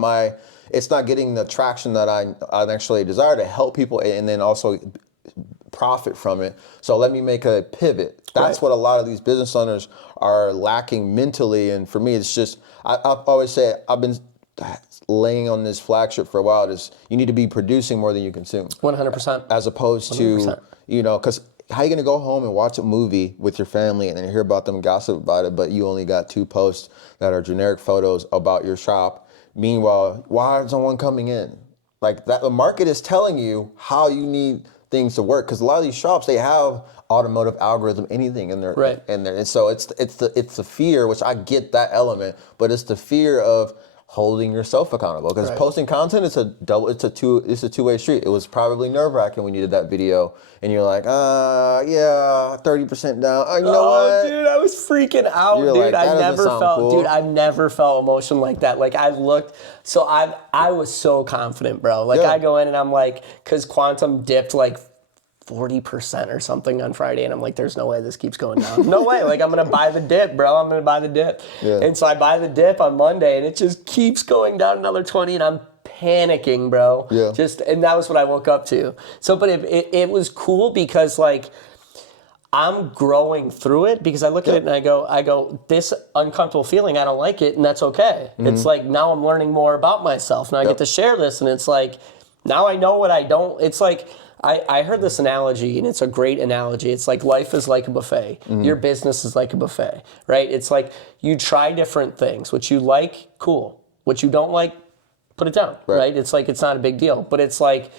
it's not getting the traction that I actually desire to help people and then also profit from it. So let me make a pivot. That's what a lot of these business owners are lacking mentally. And for me, it's just, I've always say, I've been laying on this flagship for a while, is you need to be producing more than you consume. 100%. As opposed 100%. To, because how are you going to go home and watch a movie with your family and then hear about them, gossip about it, but you only got 2 posts that are generic photos about your shop? Meanwhile, why isn't one coming in? Like that, the market is telling you how you need things to work, because a lot of these shops, they have automotive algorithm, anything in there, and so it's the fear, which I get that element, but it's the fear of holding yourself accountable, because posting content, it's a two-way street. It was probably nerve-wracking when you did that video and you're like, 30% down. You know what? Dude, I was freaking out, You're dude. like, I've never felt emotion like that. Like I was so confident, bro. Like I go in and I'm like, cause Quantum dipped like 40% or something on Friday, and I'm like, there's no way this keeps going down. No way. Like, I'm going to buy the dip, bro. I'm going to buy the dip. Yeah. And so I buy the dip on Monday, and it just keeps going down another 20, and I'm panicking, bro. Yeah. And that was what I woke up to. So, but it was cool because, like, I'm growing through it because I look at it and I go, this uncomfortable feeling, I don't like it, and that's okay. It's like now I'm learning more about myself. Now I get to share this, and it's like now I know what I don't. It's like I heard this analogy, and it's a great analogy. It's like life is like a buffet. Your business is like a buffet, right? It's like you try different things. What you like, cool. What you don't like, put it down, right? It's like it's not a big deal. But it's like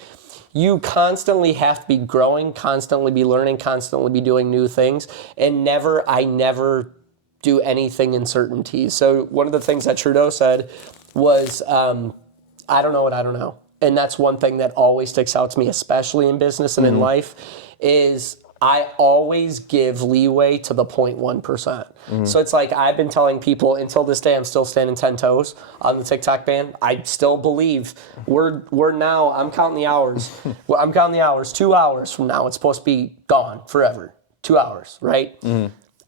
you constantly have to be growing, constantly be learning, constantly be doing new things, and I never do anything in certainty. So one of the things that Trudeau said was, I don't know what I don't know. And that's one thing that always sticks out to me, especially in business and in life, is I always give leeway to the 0.1%. So it's like I've been telling people until this day, I'm still standing 10 toes on the TikTok ban. I still believe we're now, I'm counting the hours. I'm counting the hours. 2 hours from now, it's supposed to be gone forever. 2 hours, right?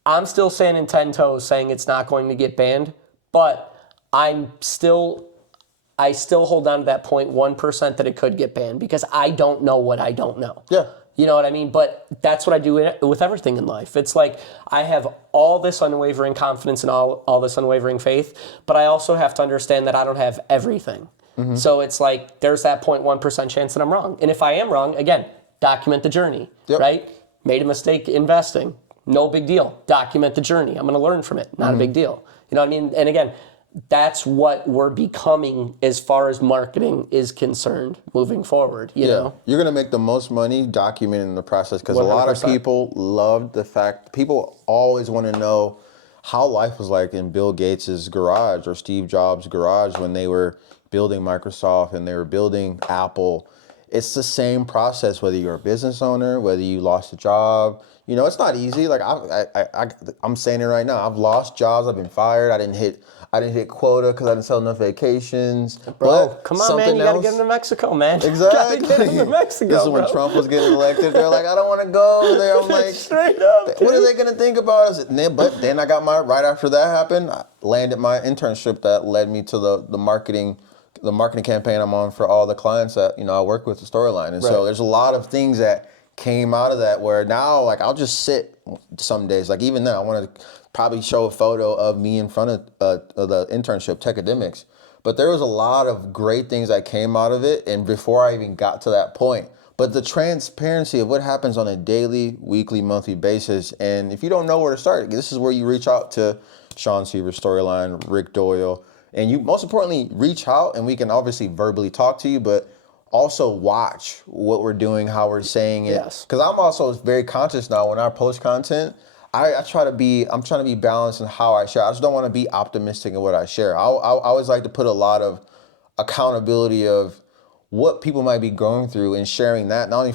I'm still standing 10 toes saying it's not going to get banned, but I still hold on to that 0.1% that it could get banned because I don't know what I don't know. Yeah. You know what I mean? But that's what I do with everything in life. It's like I have all this unwavering confidence and all this unwavering faith, but I also have to understand that I don't have everything. So it's like there's that 0.1% chance that I'm wrong. And if I am wrong, again, document the journey, right? Made a mistake investing, no big deal. Document the journey. I'm going to learn from it. Not a big deal. You know what I mean? And again, that's what we're becoming as far as marketing is concerned moving forward, you know? You're going to make the most money documenting the process because a lot of people love the fact, people always want to know how life was like in Bill Gates' garage or Steve Jobs' garage when they were building Microsoft and they were building Apple. It's the same process, whether you're a business owner, whether you lost a job. You know, it's not easy. Like I'm saying it right now. I've lost jobs. I've been fired. I didn't hit quota because I didn't sell enough vacations. Bro, come on, man. You got to get into Mexico, man. Exactly. You got to get into Mexico, This is when Trump was getting elected. They're like, I don't want to go there. I'm like, straight up, what are they going to think about us? But then I got right after that happened, I landed my internship that led me to the marketing campaign I'm on for all the clients that, I work with the Storyline. And so there's a lot of things that came out of that where now, like, I'll just sit some days. Like, even then, I want to probably show a photo of me in front of the internship, Tech Academics. But there was a lot of great things that came out of it, and before I even got to that point. But the transparency of what happens on a daily, weekly, monthly basis, and if you don't know where to start, this is where you reach out to Shawn Seaver, Storyline, Rick Doyle, and you, most importantly, reach out, and we can obviously verbally talk to you, but also watch what we're doing, how we're saying it. Yes. Because I'm also very conscious now when I post content. I'm trying to be balanced in how I share. I just don't want to be optimistic in what I share. I always like to put a lot of accountability of what people might be going through and sharing that, not only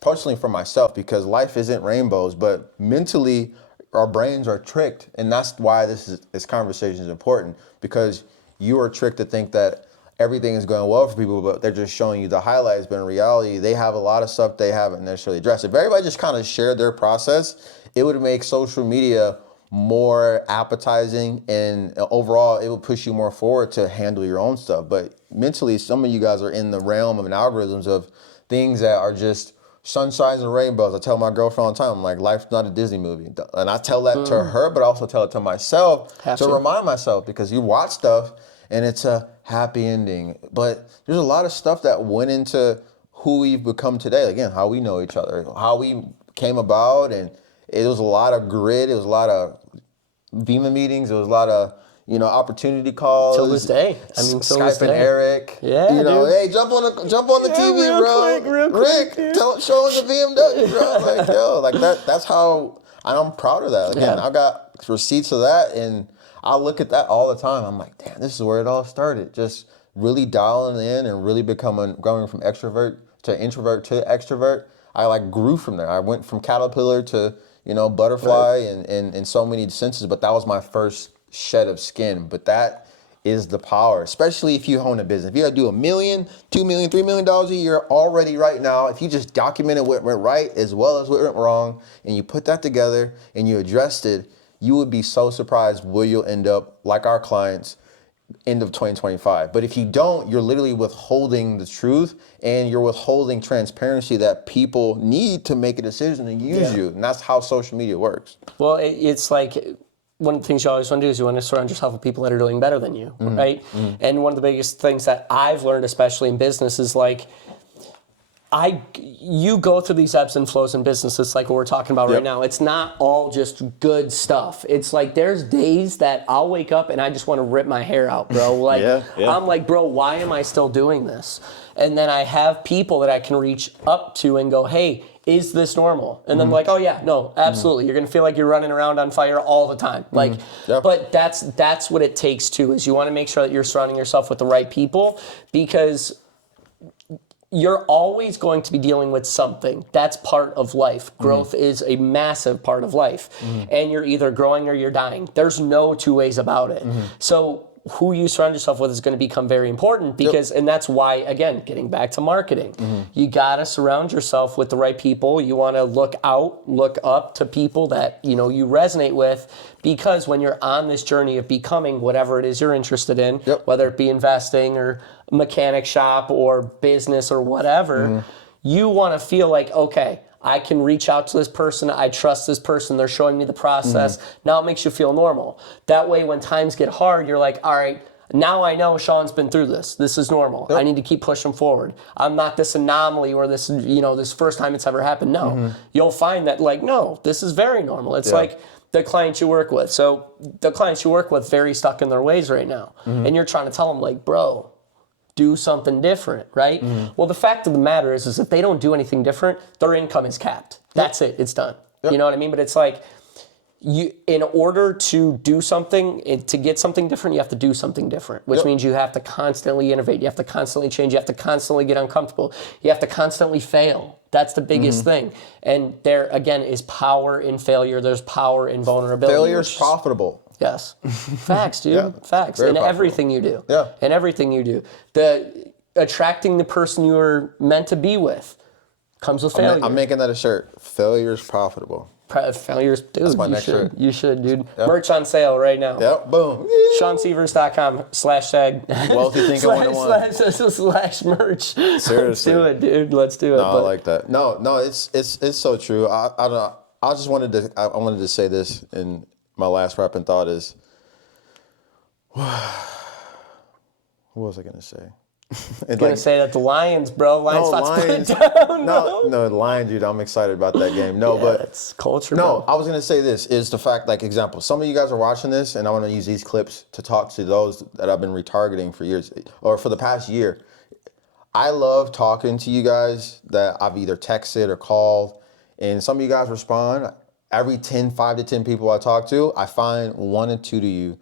personally for myself, because life isn't rainbows, but mentally our brains are tricked. And that's why this conversation is important, because you are tricked to think that everything is going well for people, but they're just showing you the highlights. But in reality, they have a lot of stuff they haven't necessarily addressed. If everybody just kind of shared their process, it would make social media more appetizing, and overall, it would push you more forward to handle your own stuff. But mentally, some of you guys are in the realm of algorithms of things that are just sunshines and rainbows. I tell my girlfriend all the time, I'm like, life's not a Disney movie. And I tell that to her, but I also tell it to myself to remind myself, because you watch stuff and it's a happy ending. But there's a lot of stuff that went into who we've become today. Again, how we know each other, how we came about, and it was a lot of grit. It was a lot of Vima meetings. It was a lot of, opportunity calls. Till this day. I mean, Skype and Eric. Yeah, dude. Hey, jump on the TV, bro. Real quick, show us the BMW, bro. Like, that's how I'm proud of that. Again, I got receipts of that, and I look at that all the time. I'm like, damn, this is where it all started. Just really dialing in and really going from extrovert to introvert to extrovert. I grew from there. I went from caterpillar to, butterfly in so many senses, but that was my first shed of skin. But that is the power, especially if you own a business. If you gotta do $1 million, $2 million, $3 million a year already right now, if you just documented what went right as well as what went wrong, and you put that together and you addressed it, you would be so surprised where you'll end up, like our clients, end of 2025. But if you don't, you're literally withholding the truth, and you're withholding transparency that people need to make a decision and use you. And that's how social media works. Well, it's like, one of the things you always want to do is you want to surround yourself with people that are doing better than you, right? And one of the biggest things that I've learned, especially in business, is like, you go through these ebbs and flows in businesses like what we're talking about right now. It's not all just good stuff. It's like there's days that I'll wake up and I just want to rip my hair out, bro. Like I'm like, bro, why am I still doing this? And then I have people that I can reach up to and go, hey, is this normal? And then like, oh yeah, no, absolutely. You're gonna feel like you're running around on fire all the time. Like, but that's what it takes too, is you want to make sure that you're surrounding yourself with the right people, because you're always going to be dealing with something. That's part of life. Growth is a massive part of life. And you're either growing or you're dying. There's no two ways about it. So who you surround yourself with is going to become very important, because, and that's why, again, getting back to marketing, you got to surround yourself with the right people. You want to look up to people that, you know, you resonate with, because when you're on this journey of becoming whatever it is you're interested in, whether it be investing or mechanic shop or business or whatever, you want to feel like, okay, I can reach out to this person. I trust this person. They're showing me the process. Now it makes you feel normal. That way, when times get hard, you're like, all right, now I know Sean's been through this. This is normal. I need to keep pushing forward. I'm not this anomaly or this, you know, this first time it's ever happened. No, you'll find that like, no, this is very normal. It's like the clients you work with. So the clients you work with very stuck in their ways right now. And you're trying to tell them like, bro, do something different, right? Well, the fact of the matter is if they don't do anything different, their income is capped. That's it. It's done. You know what I mean? But it's like, in order to do something, to get something different, you have to do something different, which means you have to constantly innovate. You have to constantly change. You have to constantly get uncomfortable. You have to constantly fail. That's the biggest thing. And there, again, is power in failure. There's power in vulnerability. Failure is profitable. Yes. Facts, dude. Facts. In everything you do. In everything you do. Attracting the person you were meant to be with comes with failure. I'm making that a shirt. Failure is profitable. Failures, dude. That's my next shirt. You should, dude. Merch on sale right now. Boom. ShawnSeavers.com/tag. Wealthy thinking 101. slash merch. Seriously. Let's do it, dude. Let's do it. No, I like that. No, it's so true. I don't know. I wanted to say this in my last rapping thought is, what was I gonna say? I'm gonna say that the Lions, bro. Lions the Lions, dude. I'm excited about that game. But it's culture. No, bro. I was gonna say this is the fact. Like example, some of you guys are watching this, and I want to use these clips to talk to those that I've been retargeting for years, or for the past year. I love talking to you guys that I've either texted or called, and some of you guys respond. Every 5 to 10 people I talk to, I find one or two of you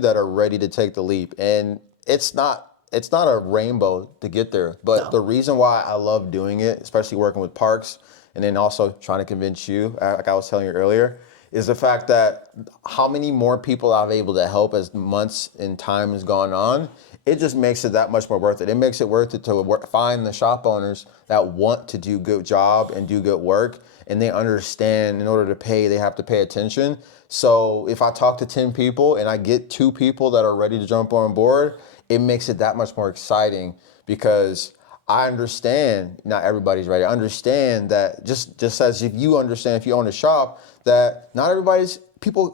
that are ready to take the leap. And it's not a rainbow to get there. But the reason why I love doing it, especially working with Parks, and then also trying to convince you, like I was telling you earlier, is the fact that how many more people I've able to help as months and time has gone on, it just makes it that much more worth it. It makes it worth it to find the shop owners that want to do good job and do good work, and they understand in order to pay, they have to pay attention. So if I talk to 10 people and I get 2 people that are ready to jump on board, it makes it that much more exciting, because I understand not everybody's ready. I understand that just as if you understand, if you own a shop, that not everybody's people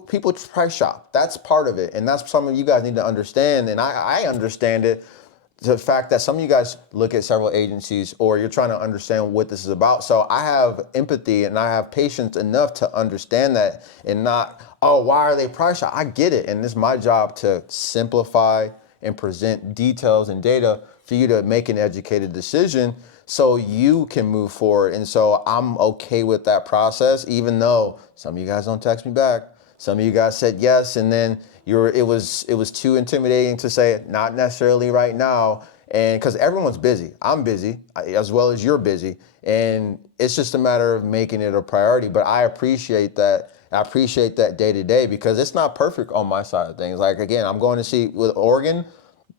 price shop. That's part of it. And that's something you guys need to understand. And I understand it. The fact that some of you guys look at several agencies, or you're trying to understand what this is about. So I have empathy and I have patience enough to understand that, and not, oh, why are they price shop? I get it. And it's my job to simplify and present details and data for you to make an educated decision so you can move forward. And so I'm okay with that process, even though some of you guys don't text me back. Some of you guys said yes, and then it was too intimidating to say not necessarily right now, and because everyone's busy. I'm busy as well as you're busy, and it's just a matter of making it a priority. But I appreciate that. I appreciate that day to day, because it's not perfect on my side of things. Like again, I'm going to see with Oregon.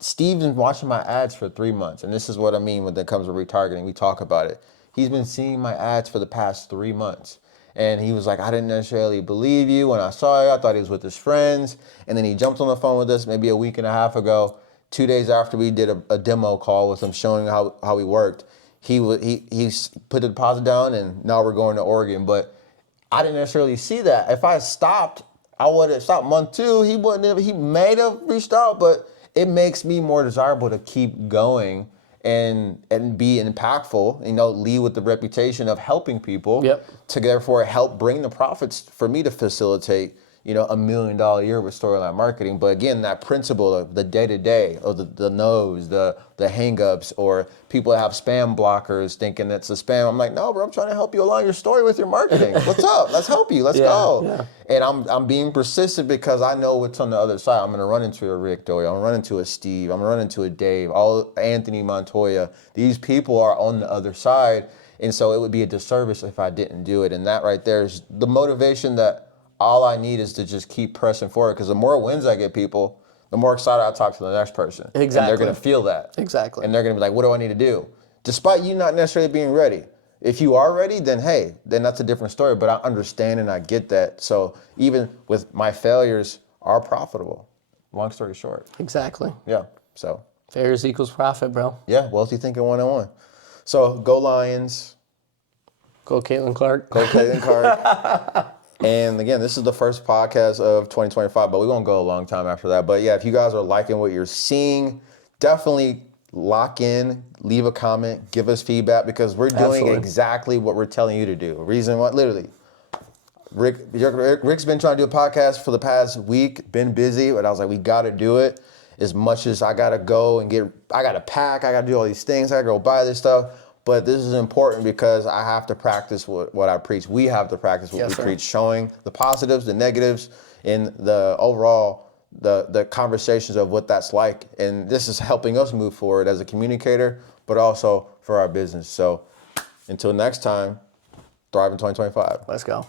Steve's been watching my ads for 3 months, and this is what I mean when it comes to retargeting. We talk about it. He's been seeing my ads for the past 3 months. And he was like, I didn't necessarily believe you when I saw you. I thought he was with his friends. And then he jumped on the phone with us maybe a week and a half ago. 2 days after we did a demo call with him showing how he worked, he put the deposit down, and now we're going to Oregon. But I didn't necessarily see that. If I stopped, I would have stopped month 2. He may have reached out, but it makes me more desirable to keep going and be impactful, lead with the reputation of helping people to therefore help bring the profits for me to facilitate, $1 million a year with storyline marketing. But again, that principle of the day-to-day, of the no's, the hang-ups, or people that have spam blockers thinking it's a spam. I'm like, no, bro, I'm trying to help you along your story with your marketing. What's up? Let's help you. Let's go. Yeah. And I'm being persistent because I know what's on the other side. I'm going to run into a Rick Doyle. I'm going to run into a Steve. I'm going to run into a Dave, Anthony Montoya. These people are on the other side. And so it would be a disservice if I didn't do it. And that right there is the motivation that all I need is to just keep pressing forward, because the more wins I get people, the more excited I talk to the next person. Exactly. And they're going to feel that. Exactly. And they're going to be like, what do I need to do? Despite you not necessarily being ready. If you are ready, then hey, then that's a different story. But I understand and I get that. So even with my failures are profitable. Long story short. Exactly. Yeah. So failures equals profit, bro. Yeah. Wealthy thinking 101. So go Lions. Go Caitlin Clark. Go Caitlin Clark. And again, this is the first podcast of 2025, but we won't go a long time after that. But yeah, if you guys are liking what you're seeing, definitely lock in, leave a comment, give us feedback, because we're doing exactly what we're telling you to do. Reason what? Literally. Rick's been trying to do a podcast for the past week, been busy, but I was like, we got to do it. As much as I got to go and I got to pack, I got to do all these things, I got to go buy this stuff. But this is important because I have to practice what I preach. We have to practice what we preach, showing the positives, the negatives, and the overall, the conversations of what that's like. And this is helping us move forward as a communicator, but also for our business. So until next time, thrive in 2025. Let's go.